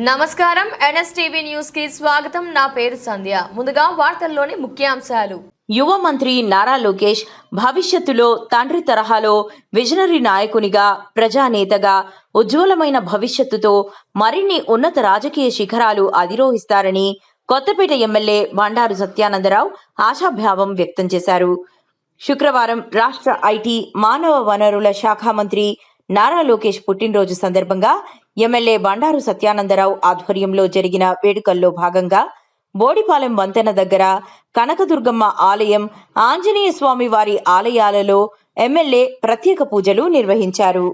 నమస్కారం. ఎన్ఎస్టీవీ న్యూస్కి స్వాగతం. నా పేరు సంధ్య. ముందుగా వార్తల్లోని ముఖ్యాంశాలు. యువ మంత్రి నారా లోకేష్ భవిష్యత్తులో తండ్రి తరహాలో విజనరీ నాయకునిగా ప్రజానేతగా ఉజ్వలమైన భవిష్యత్తుతో మరిన్ని ఉన్నత రాజకీయ శిఖరాలు అధిరోహిస్తారని కొత్తపేట ఎమ్మెల్యే బండారు సత్యానందరావు ఆశాభావం వ్యక్తం చేశారు. శుక్రవారం రాష్ట్ర ఐటీ మానవ వనరుల శాఖ మంత్రి నారా లోకేష్ పుట్టినరోజు సందర్భంగా ఎమ్మెల్యే బండారు సత్యానందరావు ఆధ్వర్యంలో జరిగిన వేడుకల్లో భాగంగా బోడిపాలెం వంతెన దగ్గర కనకదుర్గమ్మ ఆలయం ఆంజనేయ స్వామి వారి ఆలయాలలో ఎమ్మెల్యే ప్రత్యేక పూజలు నిర్వహించారు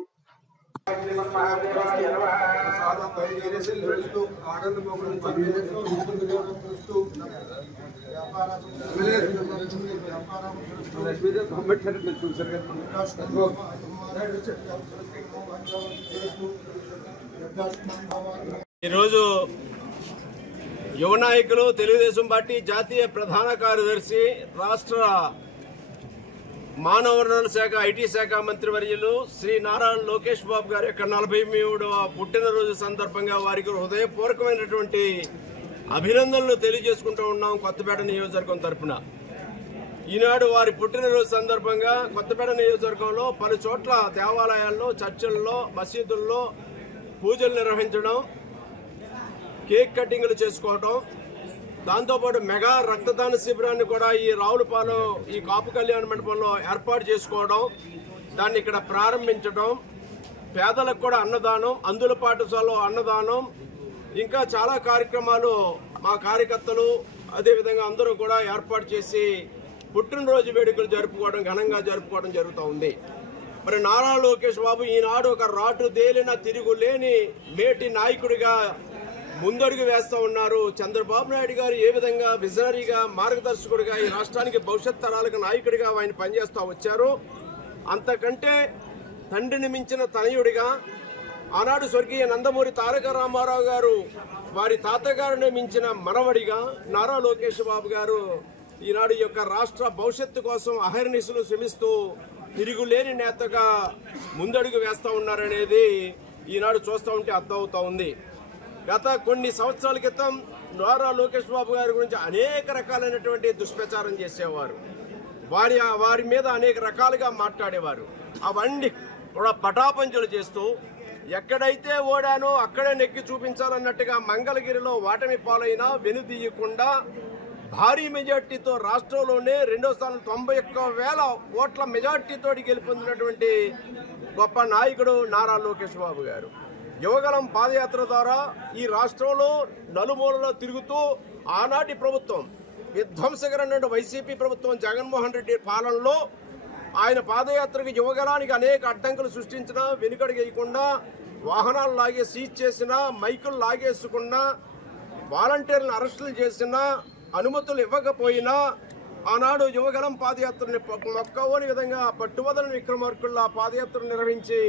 ఈరోజు యువ నాయకులు తెలుగుదేశం పార్టీ జాతీయ ప్రధాన కార్యదర్శి రాష్ట్ర మానవ వనరుల శాఖ ఐటీ శాఖ మంత్రి వర్యులు శ్రీ నారాయణ లోకేష్ బాబు గారి యొక్క నలభై మూడవ పుట్టినరోజు సందర్భంగా వారికి హృదయపూర్వకమైనటువంటి అభినందనలు తెలియజేసుకుంటూ ఉన్నాం కొత్తపేట నియోజకవర్గం తరపున. ఈనాడు వారి పుట్టినరోజు సందర్భంగా కొత్తపేట నియోజకవర్గంలో పలు చోట్ల దేవాలయాల్లో చర్చిల్లో మసీదుల్లో పూజలు నిర్వహించడం కేక్ కటింగ్లు చేసుకోవడం దాంతోపాటు మెగా రక్తదాన శిబిరాన్ని కూడా ఈ రావులపాలెం ఈ కాపు కళ్యాణ మండపంలో ఏర్పాటు చేసుకోవడం దాన్ని ఇక్కడ ప్రారంభించడం పేదలకు కూడా అన్నదానం అందుల పాఠశాలలో అన్నదానం ఇంకా చాలా కార్యక్రమాలు మా కార్యకర్తలు అదేవిధంగా అందరూ కూడా ఏర్పాటు చేసి పుట్టినరోజు వేడుకలు జరుపుకోవడం ఘనంగా జరుపుకోవడం జరుగుతూ ఉంది. మరి నారా లోకేష్ బాబు ఈనాడు ఒక రాటు తేలిన తిరుగులేని మేటి నాయకుడిగా ముందడుగు వేస్తూ ఉన్నారు. చంద్రబాబు నాయుడు గారు ఏ విధంగా విజనరీగా మార్గదర్శకుడిగా ఈ రాష్ట్రానికి భవిష్యత్ తరాలకు నాయకుడిగా ఆయన పనిచేస్తూ వచ్చారు? అంతకంటే తండ్రిని మించిన తనయుడిగా ఆనాడు స్వర్గీయ నందమూరి తారక రామారావు గారు వారి తాతగారిని మించిన మనవడిగా నారా లోకేష్ బాబు గారు ఈనాడు ఈ యొక్క రాష్ట్ర భవిష్యత్తు కోసం అహర్నిశలు శ్రమిస్తూ తిరుగులేని నేతగా ముందడుగు వేస్తూ ఉన్నారనేది ఈనాడు చూస్తూ ఉంటే అర్థమవుతా ఉంది. గత కొన్ని సంవత్సరాల క్రితం నారా లోకేష్ బాబు గారి గురించి అనేక రకాలైనటువంటి దుష్ప్రచారం చేసేవారు. వారి వారి మీద అనేక రకాలుగా మాట్లాడేవారు. అవన్నీ కూడా పటాపంచలు చేస్తూ ఎక్కడైతే ఓడానో అక్కడే నెక్కి చూపించాలన్నట్టుగా మంగళగిరిలో వాటమి పాలైనా వెనుదీయకుండా భారీ మెజార్టీతో రాష్ట్రంలోనే రెండో స్థానం తొంభై ఒక్క వేల ఓట్ల మెజార్టీతో గెలుపొందినటువంటి గొప్ప నాయకుడు నారా లోకేష్ బాబు గారు. యువగలం పాదయాత్ర ద్వారా ఈ రాష్ట్రంలో నలుమూలలో తిరుగుతూ ఆనాటి ప్రభుత్వం విధ్వంసకరమైన వైసీపీ ప్రభుత్వం జగన్మోహన్ రెడ్డి పాలనలో ఆయన పాదయాత్రకు యువగలానికి అనేక అడ్డంకులు సృష్టించినా వెనుకడుగేయకుండా వాహనాలు లాగే సీజ్ చేసినా మైకులు లాగేసుకున్నా వాలంటీర్లను అరెస్టులు చేసినా అనుమతులు ఇవ్వకపోయినా ఆనాడు యువగలం పాదయాత్రని మొక్కవోని విధంగా పట్టువదలని విక్రమార్కుల్లా పాదయాత్ర నిర్వహించి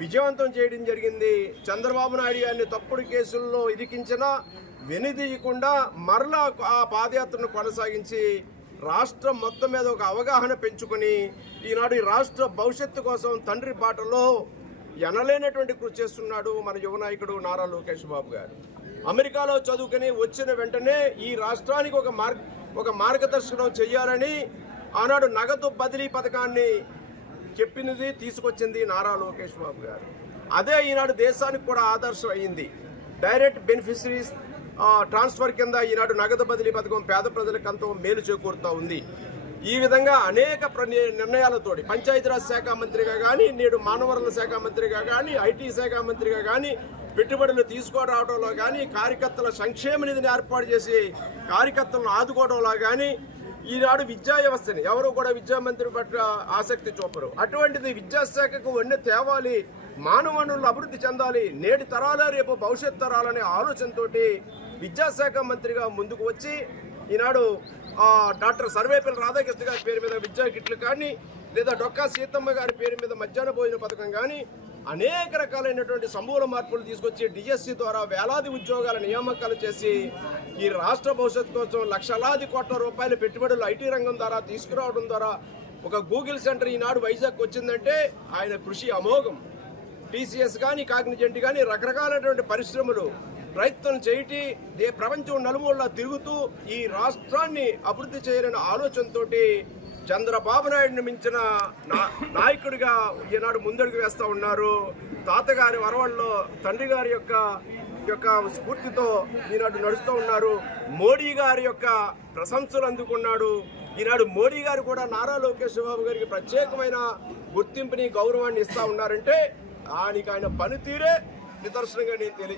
విజయవంతం చేయడం జరిగింది. చంద్రబాబు నాయుడు గారిని తప్పుడు కేసుల్లో ఇరికించినా వెనుదీయకుండా మరలా ఆ పాదయాత్రను కొనసాగించి రాష్ట్రం మొత్తం మీద ఒక అవగాహన పెంచుకొని ఈనాడు ఈ రాష్ట్ర భవిష్యత్తు కోసం తండ్రి బాటలో ఎనలేనటువంటి కృషి చేస్తున్నాడు మన యువ నాయకుడు నారా లోకేష్ బాబు గారు. అమెరికాలో చదువుకుని వచ్చిన వెంటనే ఈ రాష్ట్రానికి ఒక మార్గ ఒక మార్గదర్శనం చేయాలని ఆనాడు నగదు బదిలీ పథకాన్ని చెప్పినది తీసుకొచ్చింది నారా లోకేష్ బాబు గారు. అదే ఈనాడు దేశానికి కూడా ఆదర్శం అయింది. డైరెక్ట్ బెనిఫిషరీస్ ట్రాన్స్ఫర్ కింద ఈనాడు నగదు బదిలీ పథకం పేద ప్రజలకు అంత మేలు చేకూరుతూ ఉంది. ఈ విధంగా అనేక ప్ర- నిర్ణయాలతోటి పంచాయతీరాజ్ శాఖ మంత్రిగా కానీ నేడు మానవరుల శాఖ మంత్రిగా కానీ ఐటీ శాఖ మంత్రిగా కానీ పెట్టుబడులు తీసుకురావడంలో కానీ కార్యకర్తల సంక్షేమ నిధిని ఏర్పాటు చేసి కార్యకర్తలను ఆదుకోవడంలో కానీ ఈనాడు విద్యా వ్యవస్థని ఎవరు కూడా విద్యా మంత్రి పట్ల ఆసక్తి చూపరు. అటువంటిది విద్యాశాఖకు వన్నె తేవాలి మానవ వనరులు అభివృద్ధి చెందాలి నేటి తరాలే రేపు భవిష్యత్ తరాలనే ఆలోచనతోటి విద్యాశాఖ మంత్రిగా ముందుకు వచ్చి ఈనాడు డాక్టర్ సర్వేపల్లి రాధాకృష్ణ గారి పేరు మీద విద్యా కిట్లు కానీ లేదా డొక్కా సీతమ్మ గారి పేరు మీద మధ్యాహ్న భోజన పథకం కానీ అనేక రకాలైనటువంటి సమూల మార్పులు తీసుకొచ్చి డిఎస్సి ద్వారా వేలాది ఉద్యోగాల నియామకాలు చేసి ఈ రాష్ట్ర భవిష్యత్తు కోసం లక్షలాది కోట్ల రూపాయల పెట్టుబడులు ఐటీ రంగం ద్వారా తీసుకురావడం ద్వారా ఒక గూగుల్ సెంటర్ ఈనాడు వైజాగ్ వచ్చిందంటే ఆయన కృషి అమోఘం. టీసీఎస్ కానీ కాగ్నిజెంట్ కానీ రకరకాలైనటువంటి పరిశ్రమలు ప్రయత్నం చేయటి ఏ ప్రపంచం నలుమూలలా తిరుగుతూ ఈ రాష్ట్రాన్ని అభివృద్ధి చేయాలనే ఆలోచనతోటి చంద్రబాబు నాయుడిని మించిన నా- నాయకుడిగా ఈనాడు ముందడుగు వేస్తూ ఉన్నారు. తాతగారి వరవల్లో తండ్రి గారి యొక్క యొక్క స్ఫూర్తితో ఈనాడు నడుస్తూ ఉన్నారు. మోడీ గారి యొక్క ప్రశంసలు అందుకున్నాడు. ఈనాడు మోడీ గారు కూడా నారా లోకేష్ బాబు గారికి ప్రత్యేకమైన గుర్తింపుని గౌరవాన్ని ఇస్తూ ఉన్నారంటే ఆయనకి ఆయన పనితీరే నిదర్శనంగా నేను తెలియజేస్తాను